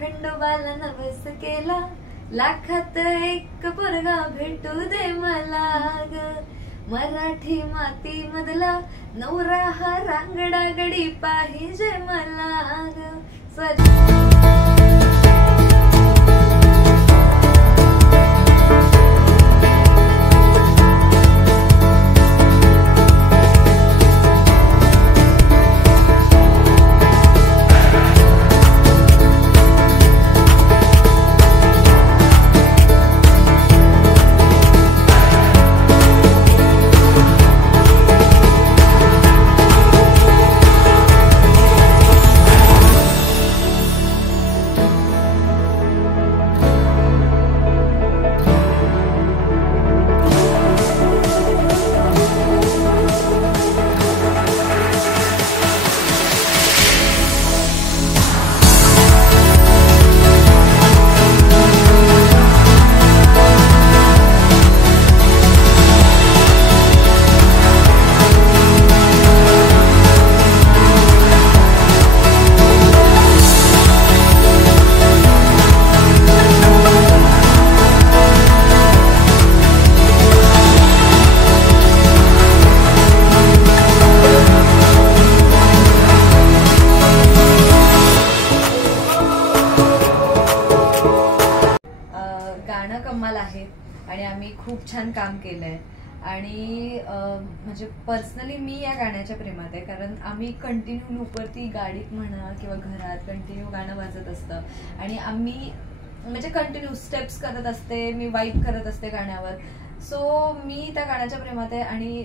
खंडोबाला नवस केला, लाखात एक पोरगा भेटू दे मला ग. मराठी माती मधला नवरा हा रांगडा गडी पाहिजे मला ग. गाणं कमाल आहे आणि आम्ही खूप छान काम केलंय आणि म्हणजे पर्सनली मी या गाण्याच्या प्रेमात आहे, कारण आम्ही कंटिन्यू लूपवरती गाडीत म्हणा किंवा घरात कंटिन्यू गाणं वाजत असतं आणि आम्ही म्हणजे कंटिन्यू स्टेप्स करत असते, मी वाईब करत असते गाण्यावर. सो मी त्या गाण्याच्या प्रेमात आहे आणि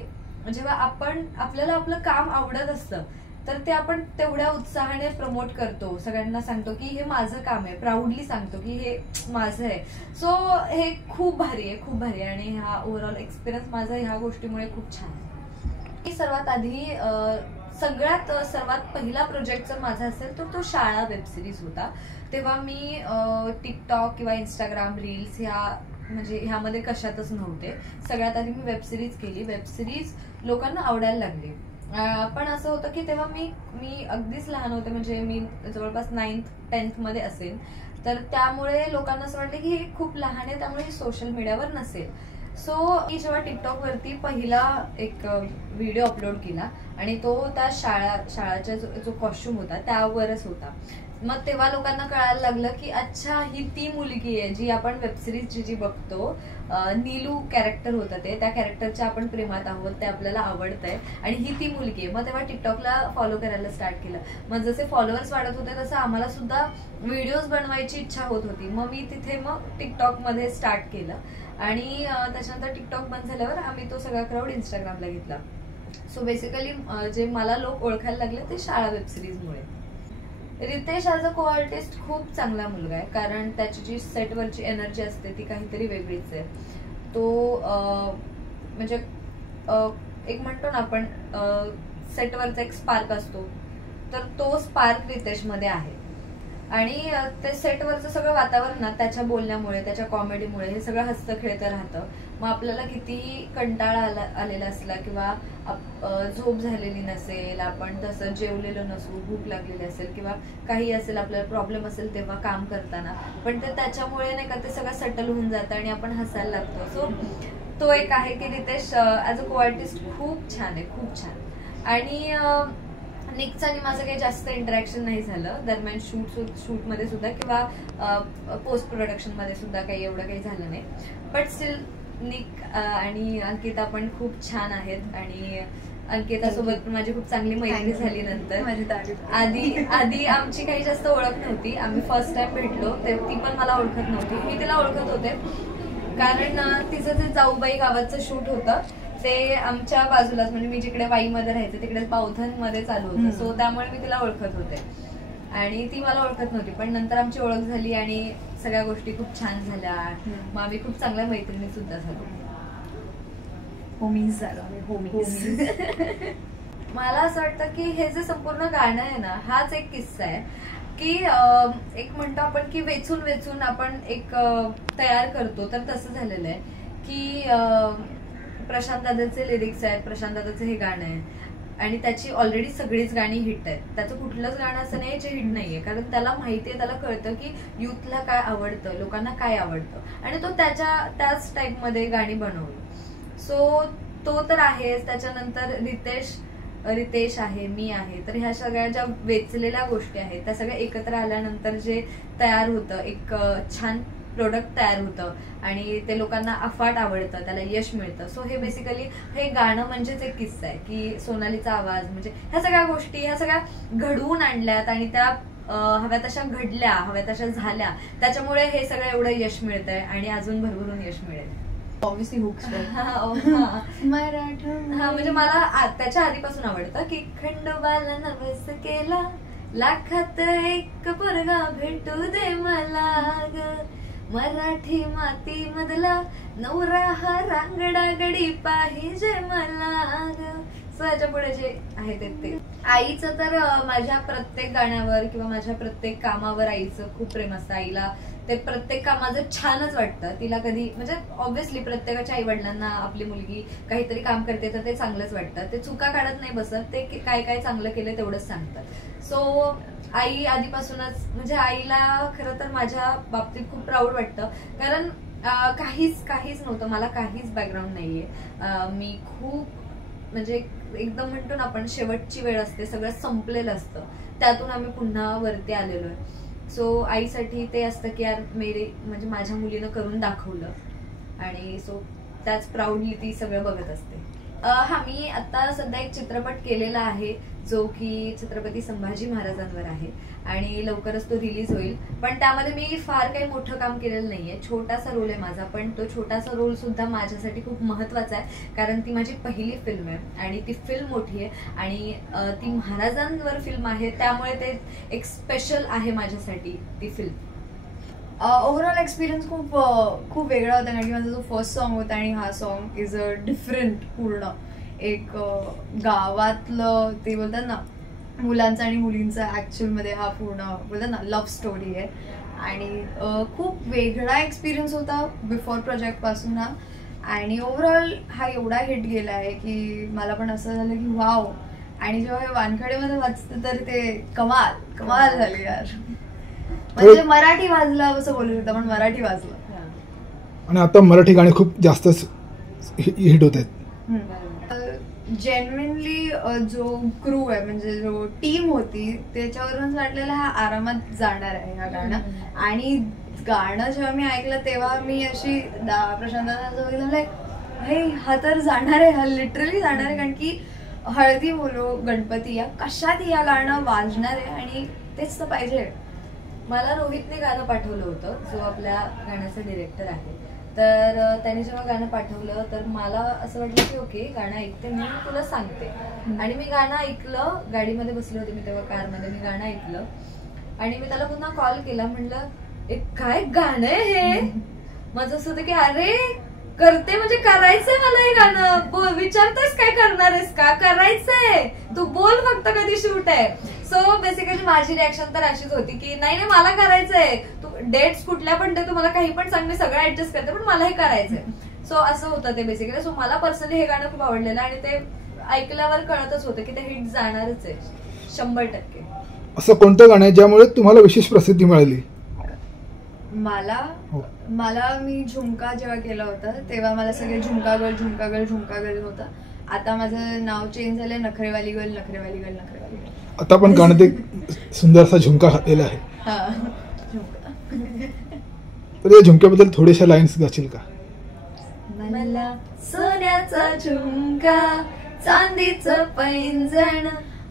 जेव्हा आपल्याला आपलं काम आवडत असतं तर ते आपण तेवढ्या उत्साहाने प्रमोट करतो, सगळ्यांना सांगतो की हे माझं काम आहे, प्राऊडली सांगतो की हे माझं आहे. सो हे खूप भारी आहे, खूप भारी आहे आणि हा ओव्हरऑल एक्सपिरियन्स माझा ह्या गोष्टीमुळे खूप छान आहे. सर्वात आधी सर्वात पहिला प्रोजेक्ट जर माझा असेल तर तो शाळा वेब सिरीज होता. तेव्हा मी टिकटॉक किंवा इंस्टाग्राम रील्स म्हणजे ह्यामध्ये कशातच नव्हते. सगळ्यात आधी मी वेब सिरीज केली. वेब सिरीज लोकांना आवडायला लागली. पण असं होतं की तेव्हा मी अगदीच लहान होते, म्हणजे मी जवळपास 9th-10th मध्ये असेल, तर त्यामुळे लोकांना असं वाटलं की हे खूप लहान आहे, त्यामुळे सोशल मीडियावर नसेल. सो मी जेव्हा टिकटॉक वरती पहिला एक व्हिडिओ अपलोड केला आणि तो त्या शाळाचा जो कॉस्ट्युम होता त्यावरच होता. मग तेव्हा लोकांना कळायला लागलं की अच्छा ही ती मुलगी आहे जी आपण वेबसिरीज जी बघतो, नीलू कॅरेक्टर होतं ते, त्या कॅरेक्टरच्या आपण प्रेमात आहोत, ते आपल्याला आवडतंय आणि ही ती मुलगी आहे. मग तेव्हा टिकटॉकला फॉलो करायला स्टार्ट केलं. मग जसे फॉलोअर्स वाढत होते तसं आम्हाला सुद्धा व्हिडिओज बनवायची इच्छा होत होती. मग मी तिथे टिकटॉक मध्ये स्टार्ट केलं आणि त्याच्यानंतर टिकटॉक बंद झाल्यावर आम्ही तो सगळा क्राऊड इंस्टाग्रामला घेतला. सो बेसिकली जे मला लोक ओळखायला लागले ते शाळा वेबसिरीजमुळे. रितेश ॲज अ को आर्टिस्ट खूप चांगला मुलगा आहे, कारण त्याची जी सेटवरची एनर्जी असते ती काहीतरी वेगळीच आहे. तो म्हणजे एक म्हणतो ना आपण सेटवरचा एक स्पार्क असतो, तर तो स्पार्क रितेशमध्ये आहे आणि ते सेटवरचं सगळं वातावरण ना त्याच्या बोलण्यामुळे, त्याच्या कॉमेडीमुळे हे सगळं हसतं खेळतं राहतं. मग आपल्याला किती कंटाळा आलेला असला किंवा झोप झालेली नसेल, आपण तसं जेवलेलो नसू, भूक लागलेली असेल किंवा काही असेल, आपल्याला प्रॉब्लेम असेल तेव्हा काम करताना, पण ते त्याच्यामुळे नाही का ते सगळं सेटल होऊन जातं आणि आपण हसायला लागतो. सो तो एक आहे की रितेश ॲज अ को आर्टिस्ट खूप छान आहे, खूप छान. आणि निकचं आणि माझं काही जास्त इंटरॅक्शन नाही झालं दरम्यान शूटमध्ये सुद्धा किंवा पोस्ट प्रोडक्शनमध्ये सुद्धा एवढं काही झालं नाही. बट स्टील निक आणि अंकिता पण खूप छान आहेत आणि अंकितासोबत माझी खूप चांगली मैत्री झाली. नंतर आधी आमची काही जास्त ओळख नव्हती. आम्ही फर्स्ट टाइम भेटलो ती पण मला ओळखत नव्हती, मी तिला ओळखत होते कारण तिचं जे जाऊबाई गावाचं शूट होतं ते आमच्या बाजूलाच, म्हणजे मी जिकडे वाईमध्ये राहायचे तिकडे पावथन मध्ये चालू होतं. सो त्यामुळे मी तिला ओळखत होते आणि ती मला ओळखत नव्हती. पण नंतर आमची ओळख झाली आणि सगळ्या गोष्टी खूप छान झाल्या. मग आम्ही खूप चांगल्या मैत्रिणी सुद्धा झालो. होमीज झालो. मला असं वाटतं की हे जे संपूर्ण गाणं आहे ना, हाच एक किस्सा आहे की एक म्हणतो आपण की वेचून वेचून आपण एक तयार करतो, तर तसं झालेलं आहे की प्रशांत दादाचे लिरिक्स आहेत, प्रशांत दादाचं हे गाणं आहे आणि त्याची ऑलरेडी सगळीच गाणी हिट आहेत. त्याचं कुठलंच गाणं असं नाही जे हिट नाहीये, कारण त्याला माहितीये, त्याला कळतं की युथला काय आवडतं, लोकांना काय आवडतं, आणि तो त्याच टाईपमध्ये गाणी बनवली. सो तो तर आहेच. त्याच्यानंतर रितेश आहे, मी आहे. तर ह्या सगळ्या ज्या वेचलेल्या गोष्टी आहेत त्या सगळ्या एकत्र आल्यानंतर जे तयार होतं, एक छान प्रोडक्ट तयार होतं आणि ते लोकांना अफाट आवडतं, त्याला यश मिळतं. सो हे बेसिकली हे गाणं म्हणजेच एक किस्सा आहे की सोनालीचा आवाज म्हणजे ह्या सगळ्या गोष्टी ह्या सगळ्या घडवून आणल्यात आणि त्या हव्या तशा घडल्या, हव्या तशा झाल्या, त्याच्यामुळे हे सगळं एवढं यश मिळतंय आणि अजून भरभरून यश मिळेल. ऑब्व्हियसली हुक्स म्हणजे मला त्याच्या आधीपासून आवडतं की खंडोबाला नवस केला, लाखात एक पोरगा भेटू दे मला ग, मराठी माती मधला नवरा हा रांगडा गडी पाहिजे मला ग. सो याच्या पुढे जे आहे ते आईचं तर माझ्या प्रत्येक गाण्यावर किंवा माझ्या प्रत्येक कामावर आईचं खूप प्रेम असतं. आईला ते प्रत्येक कामाचं छानच वाटतं. तिला कधी म्हणजे ऑब्व्हियसली प्रत्येकाच्या आई वडिलांना आपली मुलगी काहीतरी काम करते तर ते चांगलंच वाटतं. ते चुका काढत नाही बसत, ते काय काय चांगलं केलं तेवढंच सांगतात. सो आई आधीपासूनच म्हणजे आईला खरं तर माझ्या बाबतीत खूप प्राऊड वाटतं, कारण काहीच नव्हतं, मला काहीच बॅकग्राऊंड नाहीये. मी खूप म्हणजे एकदम म्हणतो ना आपण शेवटची वेळ असते, सगळं संपलेलं असतं, त्यातून आम्ही पुन्हा वरती आलेलो आहे. सो आईसाठी ते असतं की यार म्हणजे माझ्या मुलीनं करून दाखवलं, आणि सो त्याच प्राऊडली ती सगळं बघत असते. मी आता सध्या एक चित्रपट केलेला आहे जो की छत्रपती संभाजी महाराजांवर आहे आणि लवकरच तो रिलीज होईल. पण त्यामध्ये मी फार काही मोठं काम केलेलं नाहीये, छोटासा रोल आहे माझा, पण तो छोटासा रोल सुद्धा माझ्यासाठी खूप महत्वाचा आहे, कारण ती माझी पहिली फिल्म आहे आणि ती फिल्म मोठी आहे आणि ती महाराजांवर फिल्म आहे, त्यामुळे ते एक स्पेशल आहे माझ्यासाठी ती फिल्म. ओव्हरऑल एक्सपिरियन्स खूप वेगळा होता, कारण की माझा जो फर्स्ट सॉन्ग होता आणि हा सॉन्ग इज अ डिफरंट पूर्ण एक गावातलं ते बोलतात ना मुलांचा आणि मुलींचा ऍक्च्युअलमध्ये हा पूर्ण बोलतात ना लव्ह स्टोरी आहे आणि खूप वेगळा एक्सपिरियन्स होता बिफोर प्रोजेक्ट पासून हा. आणि ओव्हरऑल हा एवढा हिट गेला आहे की मला पण असं झालं की वाव. आणि जेव्हा हे वानखडेमध्ये वाचतं तर ते कमाल झाली यार. म्हणजे मराठी वाजलं असं बोलू शकता, पण मराठी वाजलं. आणि आता मराठी गाणी खूप जास्त हिट होत आहेत. जेन्युइनली जो क्रू आहे म्हणजे जो टीम होती त्याच्यावरूनच वाटलेलं हा आरामात जाणार आहे हा गाणं. आणि गाणं जेव्हा मी ऐकलं तेव्हा मी अशी प्रशांत हे हा तर जाणार आहे, हा लिटरली जाणार आहे, कारण की हळदी बोलो गणपती या कशात या गाणं वाजणार आहे आणि तेच तर पाहिजे. मला रोहितने गाणं पाठवलं होतं, जो आपल्या गाण्याचा डिरेक्टर आहे. तर त्याने जेव्हा गाणं पाठवलं तर मला असं वाटलं की ओके गाणं ऐकते, मी तुला सांगते. आणि मी गाणं ऐकलं, गाडीमध्ये बसले होते मी तेव्हा कारमध्ये, मी गाणं ऐकलं आणि मी त्याला पुन्हा कॉल केला, म्हणलं एक काय गाणं आहे हे. माझं असं होतं की अरे करते म्हणजे करायचंय मला हे गाणं, विचारतेस काय करणार आहेस का, करायचंय तू बोल फक्त कधी शूट आहे. सो बेसिकली माझी रिॲक्शन तर अशीच होती की नाही मला करायचंय, तू डेट्स कुठल्या पण दे, तू मला काही पण सांग, मी सगळं ऍडजस्ट करते, पण मला हे करायचंय. सो असं होतं ते बेसिकली. सो मला पर्सनली हे गाणं खूप आवडलेलं आणि ते ऐकल्यावर कळतच होतं की ते हिट जाणारच आहे 100%. असं कोणतं गाणं आहे ज्यामुळे तुम्हाला विशेष प्रसिद्धी मिळाली? मला मी झुमका जेव्हा केलं होतं तेव्हा मला सगळे झुमका गर्ल होतं. आता माझं नाव चेंज झालंय नखरेवाली गर्ल. आता पण गाणं ते सुंदरसा झुमका घातलेला आहे. तर या झुमक्याबद्दल थोड्याशा लाईन्स गाशील का? मला सोन्याचा झुमका, चांदीचं पैंजण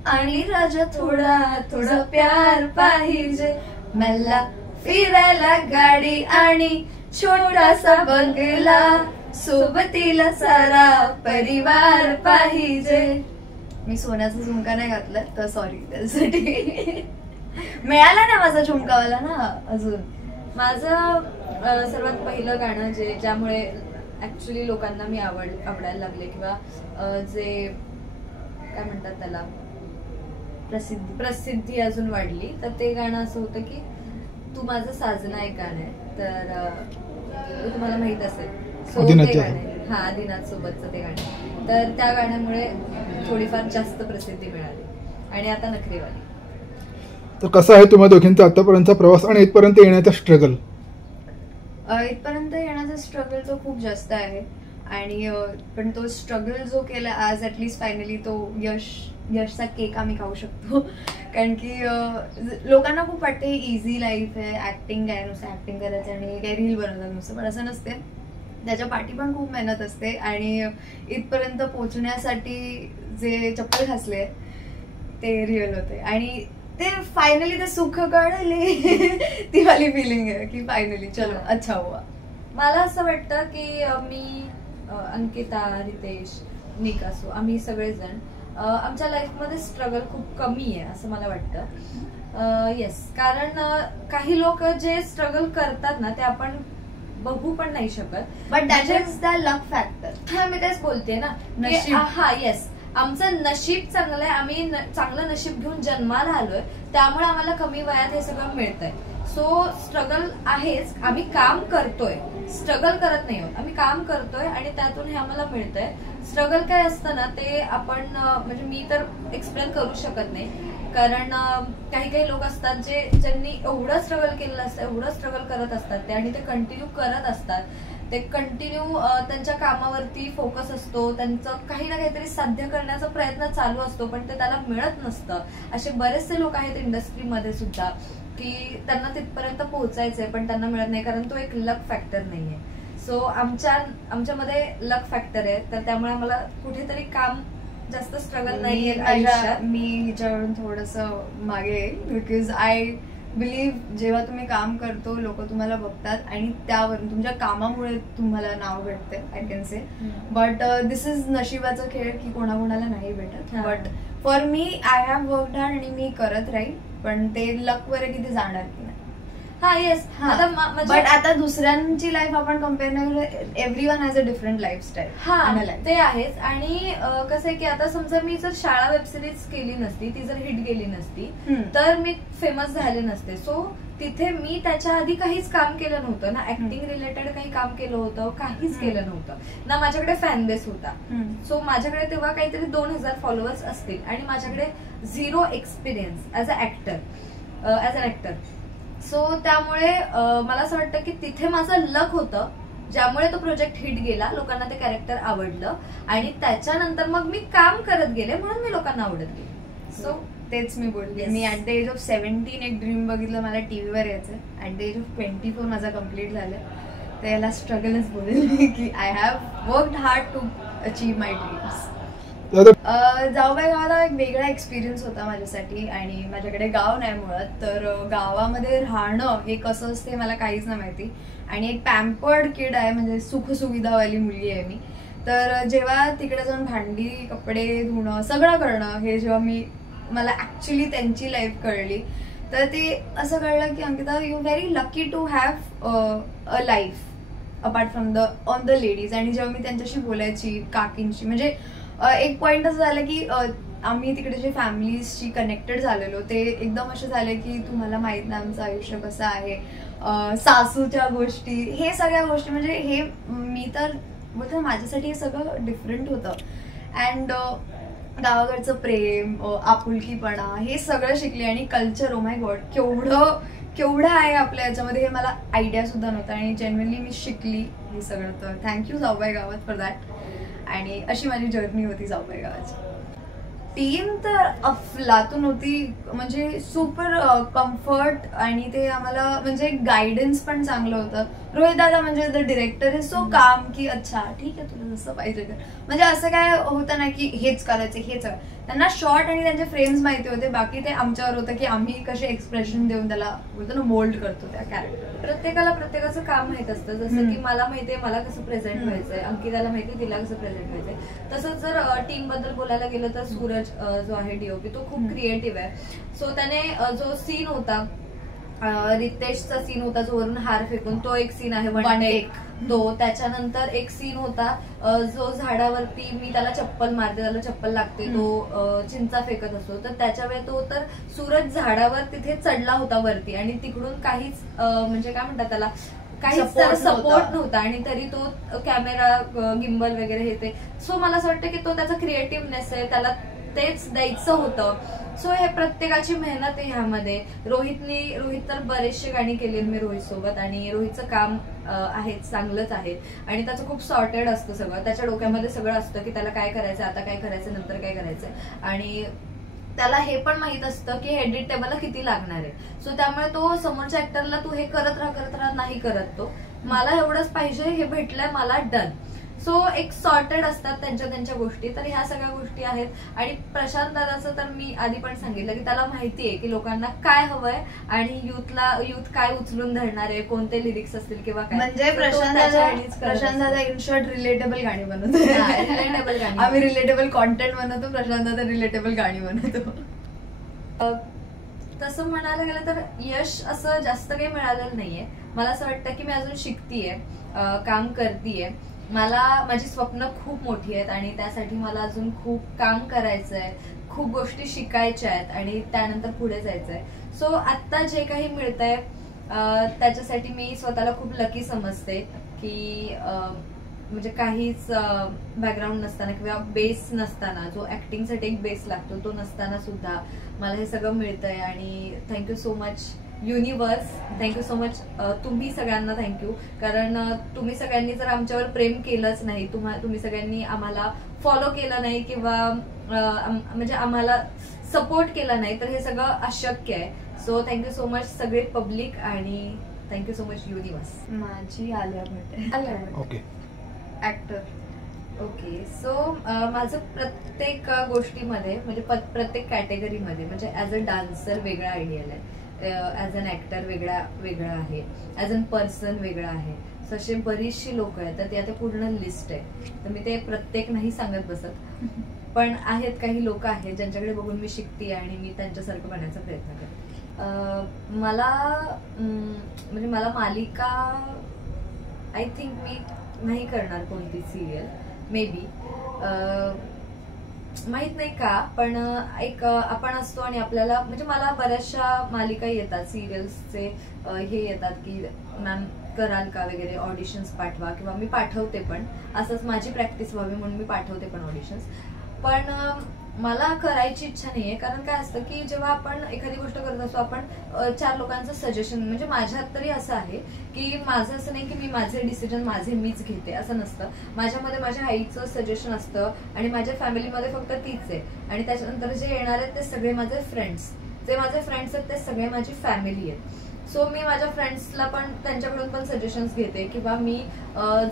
आणि राजा थोडा थोडा प्यार पाहिजे, मला फिरायला गाडी आणि छोटासा बंगला, सोबतीला सारा परिवार पाहिजे. मी सोन्याचा झुमका नाही घातला तर सॉरी त्यासाठी. मिळाला ना माझा झुमकावाला ना. अजून माझं सर्वात पहिलं गाणं ज्यामुळे ऍक्च्युली लोकांना मी आवडायला लागले किंवा जे काय म्हणतात त्याला प्रसिद्धी अजून वाढली, तर ते गाणं असं होतं की तू माझं साजना एक गाणं आहे. तर तुम्हाला माहित असेल सो आदिनाथ ते गाणे, हा आदिनाथ सोबतचं ते गाणे, तर त्या गाण्यामुळे थोडीफार जास्त प्रसिद्धी मिळाली. आणि आता नखरेवाली. तर कसा आहे तुम्हा दोघींचा आतापर्यंतचा प्रवास आणि इथपर्यंत येण्याचा स्ट्रगल? इथपर्यंत येण्याचा स्ट्रगल तो खूप जास्त आहे आणि पण तो स्ट्रगल जो केला आज ॲटलिस्ट फायनली तो यशचा केक आम्ही खाऊ शकतो. कारण की लोकांना खूप वाटते इझी लाईफ आहे, ऍक्टिंग आहे, नुसतं ऍक्टिंग करायचं आणि काही रील बनवतात नुसतं, पण असं नसते. त्याच्या पाठी पण खूप मेहनत असते आणि इथपर्यंत पोहोचण्यासाठी जे चप्पल घासले ते रिअल होते आणि ते फायनली ते सुख कळले ती वाली फिलिंग आहे की फायनली चलो अच्छा हुआ. मला असं वाटतं की मी, अंकिता, रितेश, निकासू, आम्ही सगळेजण आमच्या लाईफमध्ये स्ट्रगल खूप कमी आहे असं मला वाटतं. येस, कारण काही लोक जे स्ट्रगल करतात ना ते आपण बघू पण नाही शकत, but that is the luck factor. हा, मी तेच बोलते ना. हा, येस, आमचं नशीब चांगलं आहे, आम्ही चांगलं नशीब घेऊन जन्माला आलोय, त्यामुळे आम्हाला कमी वयात हे सगळं मिळतंय. सो स्ट्रगल आहेच, आम्ही काम करतोय, स्ट्रगल करत नाही आहोत, आम्ही काम करतोय आणि त्यातून हे आम्हाला मिळतंय. स्ट्रगल काय असतं ना ते आपण म्हणजे मी तर एक्सप्लेन करू शकत नाही, कारण काही काही लोक असतात ज्यांनी एवढं स्ट्रगल केलेलं असतं, एवढं स्ट्रगल करत असतात ते आणि ते कंटिन्यू करत असतात. ते कंटिन्यू त्यांच्या कामावरती फोकस असतो, त्यांचं काही ना काहीतरी साध्य करण्याचा प्रयत्न चालू असतो, पण ते त्याला मिळत नसतं. असे बरेचसे लोक आहेत इंडस्ट्रीमध्ये सुद्धा की त्यांना तिथपर्यंत पोहोचायचंय पण त्यांना मिळत नाही, कारण तो एक लक फॅक्टर नाहीये. सो आमच्यामध्ये लक फॅक्टर आहे, तर त्यामुळे आम्हाला कुठेतरी काम जास्त स्ट्रगल नाहीये आयुष्यात. मी ह्याच्यावरून थोडंसं मागे येईल बिकॉज आय बिलीव्ह जेव्हा तुम्ही काम करतो लोक तुम्हाला बघतात आणि त्यावरून तुमच्या कामामुळे तुम्हाला नाव भेटते, I can say. But this is नशिबाचा खेळ की कोणाकोणाला नाही भेटत. But for me I have worked hard आणि मी करत राहील, पण ते लक वर किती जाणार की नाही. हा, येस. बट आता दुसऱ्यांची लाईफ आपण कम्पेअर नाही करू, everyone has a different lifestyle. हा, ते आहेच. आणि कसं आहे की आता समजा मी जर शाळा वेबसिरीज केली नसती, ती जर हिट गेली नसती तर मी फेमस झाले नसते. सो तिथे मी त्याच्या आधी काहीच काम केलं नव्हतं ना, ऍक्टिंग रिलेटेड काही काम केलं होतं, काहीच केलं नव्हतं ना, माझ्याकडे फॅन बेस होता. सो माझ्याकडे तेव्हा काहीतरी 2000 फॉलोअर्स असतील आणि माझ्याकडे 0 experience as an actor. So त्यामुळे मला असं वाटतं की तिथे माझं लक होतं, ज्यामुळे तो प्रोजेक्ट हिट गेला, लोकांना ते कॅरेक्टर आवडलं आणि त्याच्यानंतर मग मी काम करत गेले म्हणून मी लोकांना आवडत गेले. सो तेच मी बोलते. मी ऍट द एज ऑफ 17 एक ड्रीम बघितलं, मला टीव्हीवर यायचं. ऍट द एज ऑफ 24 माझा कम्प्लीट झालं. तर याला स्ट्रगलच बोलेल की I have worked hard to achieve my dreams. जाऊबाई गावाला एक वेगळा एक्सपिरियन्स होता माझ्यासाठी आणि माझ्याकडे गाव नाही मुळात, तर गावामध्ये राहणं हे कसं असते मला काहीच नाही माहिती. आणि एक पॅम्पर्ड किड आहे, म्हणजे सुखसुविधावाली मुलगी आहे मी. तर जेव्हा तिकडे जाऊन भांडी कपडे धुणं सगळं करणं हे जेव्हा मला ऍक्च्युली त्यांची लाईफ कळली, तर ते असं कळलं की Ankita, you very lucky to have a life apart from on the ladies. आणि जेव्हा मी त्यांच्याशी बोलायची काकींशी, म्हणजे एक पॉइंट असं झालं की आम्ही तिकडे जे फॅमिलीजशी कनेक्टेड झालेलो ते एकदम असे झाले की तुम्हाला माहित नाही आमचं आयुष्य कसं आहे, सासूच्या गोष्टी, हे सगळ्या गोष्टी, म्हणजे हे मी तर बोलते माझ्यासाठी हे सगळं डिफरंट होतं. अँड गावाकडचं प्रेम, आपुलकीपणा हे सगळं शिकले आणि कल्चर, ओ माय गॉड, केवढं आहे आपल्या याच्यामध्ये हे मला आयडिया सुद्धा नव्हता आणि जेन्युइनली मी शिकली हे सगळं. तर थँक्यू जाऊबाई गावात फॉर दॅट. आणि अशी माझी जर्नी होती जाऊबाई गावाची. टीम तर अफलातून होती, म्हणजे सुपर कम्फर्ट आणि ते आम्हाला म्हणजे गायडन्स पण चांगलं होतं. रोहित दादा म्हणजे द डिरेक्टर इज सो काम की अच्छा ठीक आहे तुला जसं पाहिजे कर, म्हणजे असं काय होतं ना की हेच करायचं हेच. त्यांना शॉर्ट आणि त्यांचे फ्रेम्स माहिती होते, बाकी ते आमच्यावर होतं की आम्ही कसे एक्सप्रेशन देऊन त्याला बोलतो ना मोल्ड करतो त्या कॅरेक्टर. प्रत्येकाला प्रत्येकाचं काम माहित असतं, जसं की मला माहितीये मला कसं प्रेझेंट व्हायचंय, अंकिताला माहिती तिला कसं प्रेझेंट व्हायचंय. तसंच जर टीम बद्दल बोलायला गेलं तर सूरज जो आहे डीओपी तो खूप क्रिएटिव्ह आहे. सो त्याने जो सीन होता, रितेशचा सीन होता जो वरून हार फेकून, तो एक सीन आहे वन टेक तो. त्याच्यानंतर एक सीन होता जो झाडावरती मी त्याला चप्पल मारते, त्याला चप्पल लागते, तो चिंचा फेकत असतो, तर त्याच्या वेळी तो तर सूरज झाडावर तिथे चढला होता वरती आणि तिकडून काहीच म्हणजे काय म्हणतात त्याला, काहीच सपोर्ट नव्हता आणि तरी तो कॅमेरा गिम्बल वगैरे हे ते. सो मला असं वाटतं की तो त्याचा क्रिएटिव्हनेस आहे, त्याला तेच द्यायचं होतं. सो हे प्रत्येकाची मेहनत आहे ह्यामध्ये. रोहित तर बरेचसे गाणी केली मी रोहित सोबत आणि रोहितचं काम आहे चांगलंच आहे आणि त्याचं खूप सॉर्टेड असतं सगळं. त्याच्या डोक्यामध्ये सगळं असतं की त्याला काय करायचं, आता काय करायचं, नंतर काय करायचं आणि त्याला हे पण माहित असतं की एडिट टेबलला किती लागणार आहे. सो त्यामुळे तो समोरच्या ऍक्टरला तू हे करत राहा नाही करत. तो मला एवढंच पाहिजे, हे भेटलंय मला, डन. सो एक सॉर्टेड असतात त्यांच्या गोष्टी. तर ह्या सगळ्या गोष्टी आहेत. आणि प्रशांत दादाचं तर मी आधी पण सांगितलं की त्याला माहितीये की लोकांना काय हवंय आणि युथ काय उचलून धरणार आहे, कोणते लिरिक्स असतील किंवा काय. म्हणजे प्रशांत दादा इन शॉर्ट रिलेटेबल गाणी बनवतो. रिलेटेबल गाणी, आम्ही रिलेटेबल कॉन्टेंट बनवतो, प्रशांत दादा रिलेटेबल गाणी बनवतो. तसं म्हणायला गेलं तर यश असं जास्त काही मिळालेलं नाहीये. मला असं वाटतं की मी अजून शिकतीये, काम करतीये. मला माझी स्वप्न खूप मोठी आहेत आणि त्यासाठी मला अजून खूप काम करायचंय, खूप गोष्टी शिकायच्या आहेत आणि त्यानंतर पुढे जायचंय. सो आत्ता जे काही मिळतंय त्याच्यासाठी मी स्वतःला खूप लकी समजते की म्हणजे काहीच बॅकग्राऊंड नसताना किंवा बेस नसताना, जो ऍक्टिंगसाठी एक बेस लागतो तो नसताना सुद्धा मला हे सगळं मिळतंय. आणि thank you so much universe, thank you so much तुम्ही सगळ्यांना थँक्यू. कारण तुम्ही सगळ्यांनी जर आमच्यावर प्रेम केलंच नाही, तुम्ही सगळ्यांनी आम्हाला फॉलो केलं नाही किंवा म्हणजे आम्हाला सपोर्ट केला नाही तर हे सगळं अशक्य आहे. सो थँक्यू सो मच सगळे पब्लिक आणि थँक्यू सो मच युनिवर्स. माझी Alia Bhatt okay actor. Okay. So माझं प्रत्येक गोष्टीमध्ये म्हणजे प्रत्येक कॅटेगरीमध्ये म्हणजे ऍज अ डान्सर वेगळा आयडियल आहे, ऍज अन ऍक्टर वेगळा आहे, ऍज अन पर्सन वेगळा आहे. सो असे बरीचशी लोक आहेत, तर ती आता पूर्ण लिस्ट आहे. तर मी ते प्रत्येक नाही सांगत बसत, पण आहेत काही लोक आहेत ज्यांच्याकडे बघून मी शिकते आणि मी त्यांच्यासारखं बनण्याचा प्रयत्न करते. म्हणजे मला मालिका आय थिंक मी नाही करणार कोणती सिरियल, मे बी, माहित नाही का. पण एक आपण असतो आणि आपल्याला म्हणजे मला बऱ्याचशा मालिका येतात, सिरियल्सचे हे येतात की मॅम कराल का वगैरे, ऑडिशन्स पाठवा, किंवा मी पाठवते पण. असंच माझी प्रॅक्टिस व्हावी म्हणून मी पाठवते पण ऑडिशन्स. पण मला करायची इच्छा नाहीये. कारण काय असतं की जेव्हा आपण एखादी गोष्ट करत असतो आपण 4 लोकांचं सजेशन, म्हणजे माझ्यात तरी असं आहे की माझं असं नाही की मी माझे डिसिजन मीच घेते, असं नसतं. माझ्यामध्ये माझ्या आईचं सजेशन असतं आणि माझ्या फॅमिलीमध्ये फक्त तीच आहे. आणि त्याच्यानंतर जे येणार आहेत ते सगळे माझे फ्रेंड्स, जे माझे फ्रेंड्स आहेत ते सगळे माझी फॅमिली आहेत. सो मी माझ्या फ्रेंड्सला पण त्यांच्याकडून पण सजेशन्स घेते किंवा मी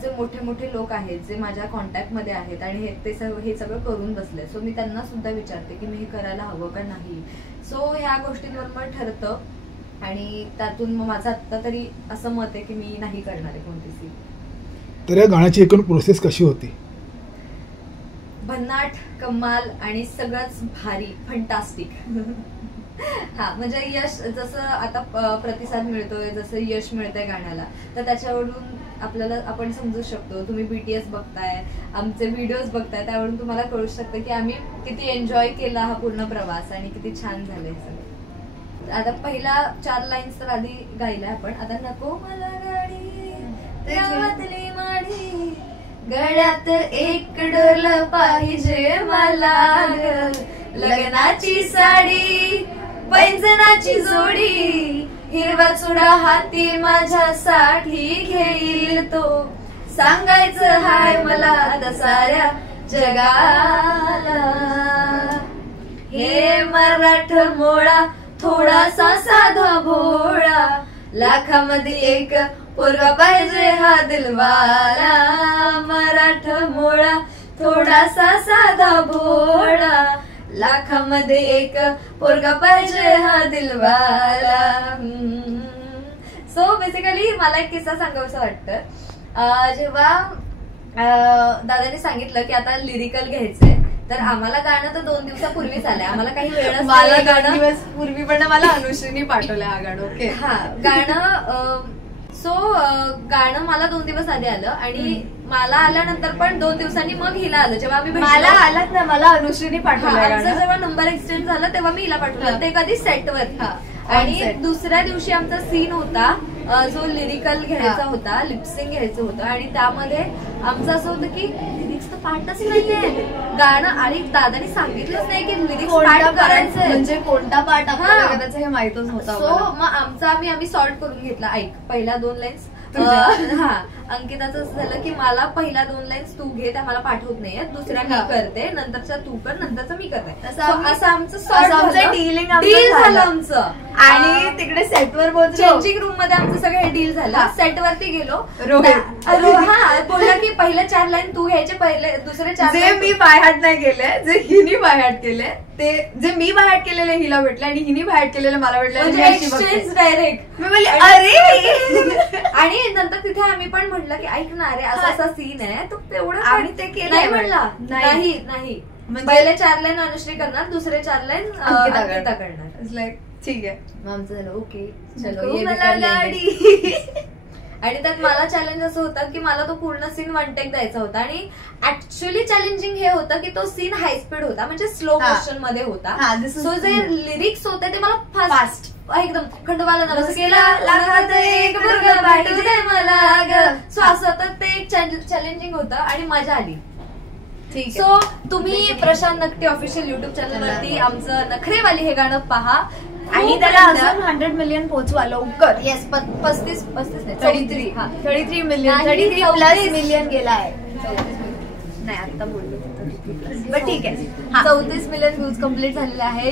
जे मोठे मोठे लोक आहेत जे माझ्या कॉन्टॅक्टमध्ये आहेत आणि हे सगळं करून बसले, सो मी त्यांना सुद्धा विचारते की मी हे करायला हवं का नाही. सो ह्या गोष्टींवर मग ठरतं आणि त्यातून मग माझं आत्ता तरी असं मत आहे की मी नाही करणार आहे कोणती सीन. तर या गाण्याची एकूण प्रोसेस कशी होती? भन्नाट, कमाल आणि सगळंच भारी, फंटास्टिक. हा म्हणजे यश जसं आता प्रतिसाद मिळतोय, जसं यश मिळतंय गाण्याला, तर त्याच्यावरून आपण समजू शकतो. तुम्ही BTS बघताय, आमचे व्हिडिओज बघताय, त्यावरून तुम्हाला कळू शकतं की आम्ही किती एन्जॉय केला हा पूर्ण प्रवास आणि किती छान झालंय सगळं. आता पहिला 4 लाईन्स तर आधी गायला आपण. आता नको मला गाडी गावातली माडी, गळ्यात एक डोलं पाहिजे मला, लग्नाची साडी, पैंजणाची जोडी, हिरवा चुडा हाती माझ्यासाठी घेईल तो, सांगायचं हाय मला आता साऱ्या जगाला. हे मराठा मोळा थोडासा साधा भोळा, लाखामध्ये एक पोरगा पाहिजे हा दिलवाला. मराठा मोळा थोडासा साधा भोळा, लाखामध्ये एक पोरगा पाहिजे हा दिलवाला. सो बेसिकली मला एक किस्सा सांगावासा वाटतं. जेव्हा दादाने सांगितलं की आता लिरिकल घ्यायचंय, तर आम्हाला गाणं तर 2 दिवसापूर्वीच आलंय, आम्हाला काही वेळ मला 2 दिवस पूर्वी पण मला अनुश्रीनी पाठवलंय हा गाणं. ओके. हा गाणं. सो गाणं मला 2 दिवस आधी आलं आणि मला आल्यानंतर पण 2 दिवसांनी मग हिला आलं. जेव्हा आम्ही मला आलात ना, मला अनुश्रीनी पाठवलं. जेव्हा नंबर एक्सचेंज झाला तेव्हा मी हिला पाठवलं, ते कधी सेटवर. आणि दुसऱ्या दिवशी आमचा सीन होता जो लिरिकल घ्यायचा होता, लिपसिंग घ्यायचं होतं आणि त्यामध्ये आमचं असं होतं की लिरिक्स तर पाठच नाहीये गाणं आणि दादानी सांगितलंच नाही की लिरिक्स पाठ करायचंय म्हणजे कोणता पार्ट आपल्याला करायचं हे माहितच सो नव्हतं. मग आमचं आम्ही सॉर्ट करून घेतला. ऐक, पहिल्या 2 लाईन्स हा अंकिताचं असं झालं की मला पहिल्या 2 लाईन्स तू घे, त्या मला पाठवत नाहीये, दुसऱ्या मी करते, नंतरच्या तू कर, नंतरचं मी करते. असं आमचं डील झालं आमचं. आणि तिकडे सेटवर पोहोचलो, चेंजिंग रूम मध्ये आमचं सगळं डील झालं. सेट वरती गेलो, रोहित बोलला की पहिल्या 4 लाईन तू घ्यायचे, पहिले दुसरे 4 जे मी बायहाट नाही केले, जे हिनी बायहाट केले, ते जे मी बायहाट केलेले हिला भेटले आणि हिनी बायहाट केलेले मला भेटले. Exchange direct. मी बोलले अरे. आणि नंतर तिथे आम्ही पण म्हटलं की ऐक ना रे, असा असा सीन आहे, तू तेवढं आम्ही ते केलं नाही म्हणला. नाही. नाही म्हणजे पहिले 4 लाईन अनुश्री करणार, दुसरे 4 लाईन अंकिता करणार. लाईक ठीक आहे. मग आमचं झालं ओके नको चलो मला गाडी. आणि त्यात मला चॅलेंज असं होतं की मला तो पूर्ण सीन 1 टेक द्यायचा होता आणि ऍक्च्युअली चॅलेंजिंग हे होतं की तो सीन हाय स्पीड होता, म्हणजे स्लो मोशन मध्ये होता. सो जे लिरिक्स होते ते मला फास्ट एकदम खंडोबाला सो असं तर ते एक चॅलेंजिंग होतं आणि मजा आली. सो तुम्ही प्रशांत नकटे ऑफिशियल युट्यूब चॅनल वरती आमचं नखरेवाली हे गाणं पहा आणि त्याला अजून 100 मिलियन पोहोचवा लवकर. येस 35 नाही 33 मिलियन 33+ मिलियन गेला आहे. नाही आता बोललो बट ठीक आहे. 34 मिलियन व्ह्यूज कम्प्लीट झालेले आहे,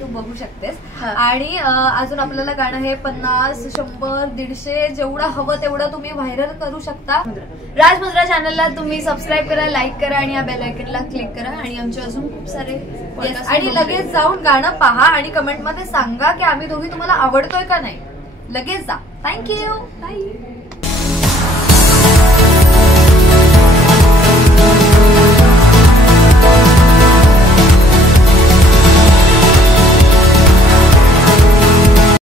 तू बघू शकतेस. आणि अजून आपल्याला गाणं हे 50, 100, 150 जेवढं हवं तेवढं तुम्ही व्हायरल करू शकता. राज मुद्रा चॅनलला तुम्ही सबस्क्राईब करा, लाईक करा आणि या बेल आयकॉनला क्लिक करा. आणि आमचे अजून खूप सारे आणि लगेच जाऊन गाणं पहा आणि कमेंट मध्ये सांगा की आम्ही दोघी तुम्हाला आवडतोय का नाही. लगेच जा. थँक्यू. बाय.